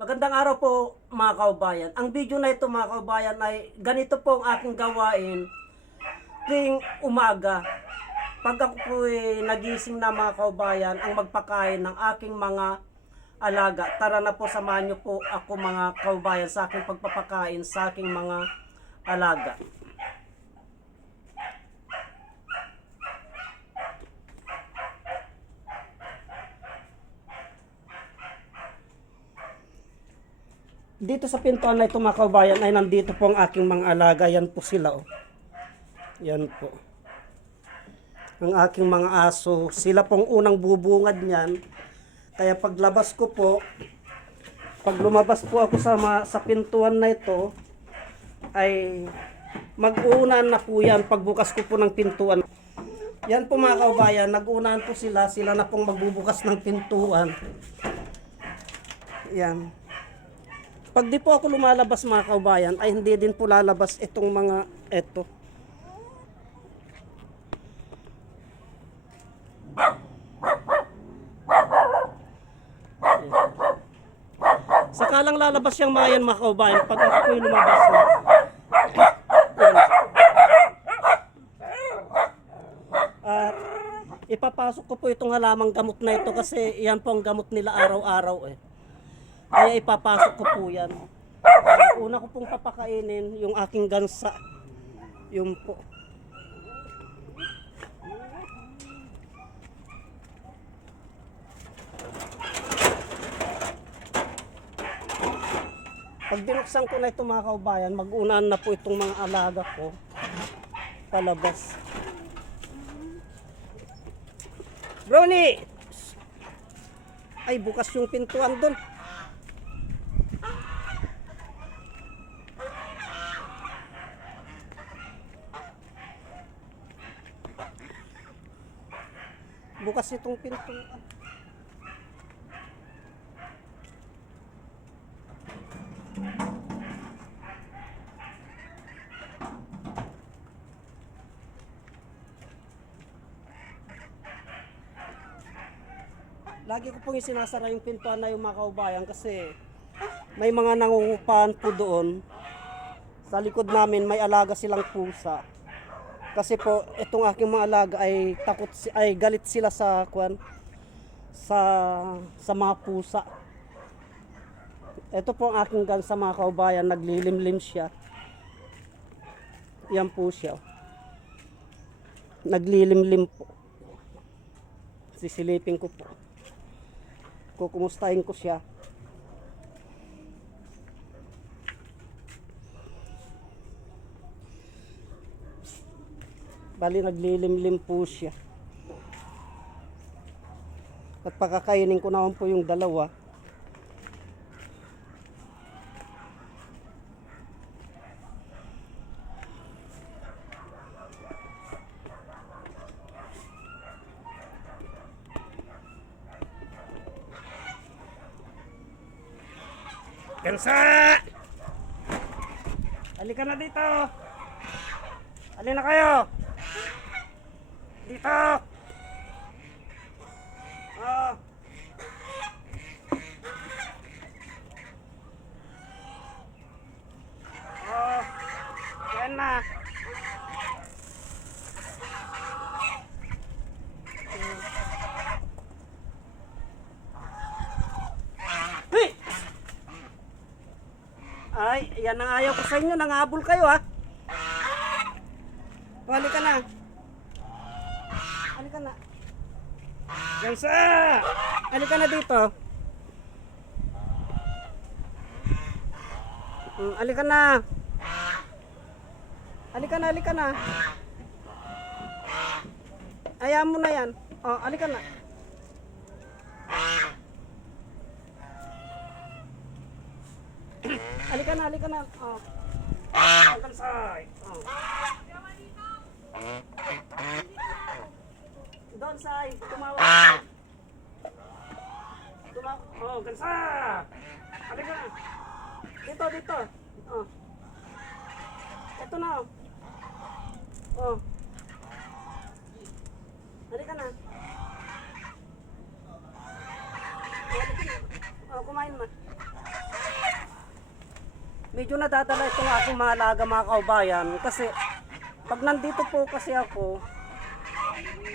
Magandang araw po mga kaubayan. Ang video na ito mga kaubayan ay ganito po ang aking gawain tuwing umaga. Pag ako po nagising na mga kaubayan, ang magpakain ng aking mga alaga. Tara na po, samahan niyo po ako mga kaubayan sa aking pagpapakain sa aking mga alaga. Dito sa pintuan na ito mga kaubayan ay nandito po ang aking mga alaga. Yan po sila oh. Yan po. Ang aking mga aso. Sila pong unang bubungad niyan. Kaya paglabas ko po, pag lumabas po ako sa pintuan na ito, ay mag-uunan na po yan pagbukas ko po ng pintuan. Yan po mga kaubayan, nag-uunahan po sila. Sila na pong magbubukas ng pintuan. Yan. Pag di po ako lumalabas mga kaubayan, ay hindi din po lalabas itong mga eto. Saka lang lalabas yung mga yan mga kaubayan pag ako po'y lumabas na. At ipapasok ko po itong halamang gamot na ito kasi yan po ang gamot nila araw-araw eh. Kaya ipapasok ko po yan. Una ko pong papakainin yung aking gansa. Yung po. Pag binuksan ko na ito mga kaubayan, mag-unaan na po itong mga alaga ko palabas. Brownie! Ay, bukas yung pintuan doon. Bukas itong pintuan. Lagi ko pong isinasara yung pintuan na yung mga kaubayan kasi may mga nangungupahan po doon. Sa likod namin may alaga silang pusa. Kasi po itong aking mga alaga ay galit sila sa mga pusa. Ito po ang aking gansa mga kaubayan, naglilimlim siya. Yan po siya. Naglilimlim po. Sisilipin ko po. Kukumustahin ko siya. Bali naglilimlim po siya. At pakakainin ko naman po yung dalawa. Gansa! Halika na dito! Halika na kayo! Dito! Oh. Oh. Yan na! Ay, yan ang ayaw ko sa inyo. Nangabol kayo ha. Halika na. Halika na. Gansa! Halika na dito. Halika na. Halika na, halika na. Ayaw mo na yan. Oh, halika na. Halika na, halika na. Oh. Hanggang side. Oh. Doon side. Tumawag. Oh, gansa. Halika na. Dito, dito. Oh. Ito na. Oh. Halika na. Oh, halika na. Oh, kumain mo. medyo nadadala itong aking mga alaga mga kaubayan kasi pag nandito po kasi ako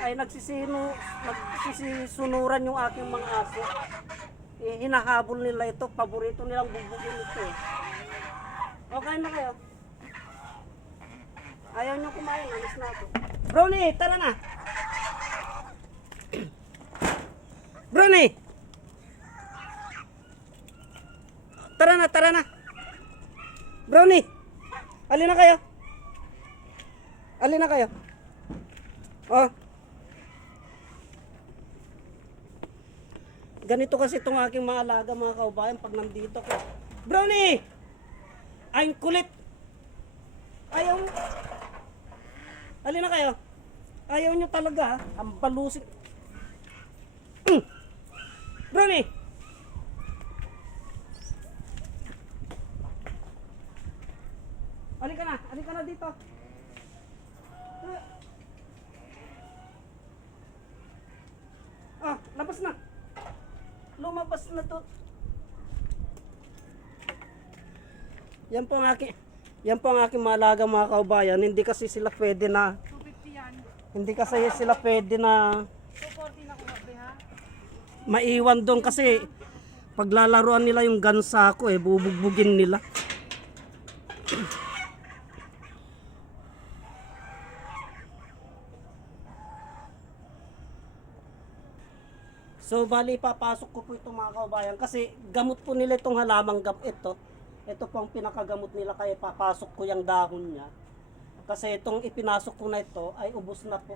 ay nagsisisunuran yung aking mga aso. Hinahabol nila ito, paborito nilang bubugin ito eh. Okay na kayo? Ayaw nyo kumain, alis na ako. Brownie, tara na! Brownie! Tara na, tara na! Brownie! Alin na kayo? Alin na kayo? Oh. Ganito kasi itong aking mga alaga mga kaubayan pag nandito ko. Brownie! Ay, kulit! Ayaw mo. Alin na kayo? Ayaw nyo talaga ha? Ang balusik. Brownie! Alin ka na dito. Ah, labas na. Lumabas na to. Yan po ang aking mga alaga mga kaubayan. Hindi kasi sila pwede na 250 yan. hindi kasi sila pwede na 240 na kumabe ha. maiwan doon kasi paglalaruan nila yung gansa ko bubugbugin nila. So bali papasok ko po itong mga kaubayan kasi gamot po nila itong halamang ito. Ito po ang pinakagamot nila kaya papasok ko yung dahon niya. Kasi itong ipinasok ko na ito ay ubos na po.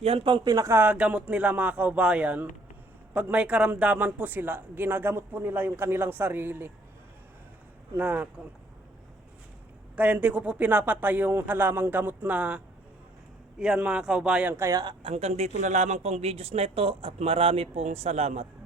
Yan pong pinakagamot nila mga kaubayan. Pag may karamdaman po sila, ginagamot po nila yung kanilang sarili. Kaya hindi ko po pinapatay yung halamang gamot na yan mga kaubayan. Kaya hanggang dito na lamang pong videos na ito at marami pong salamat.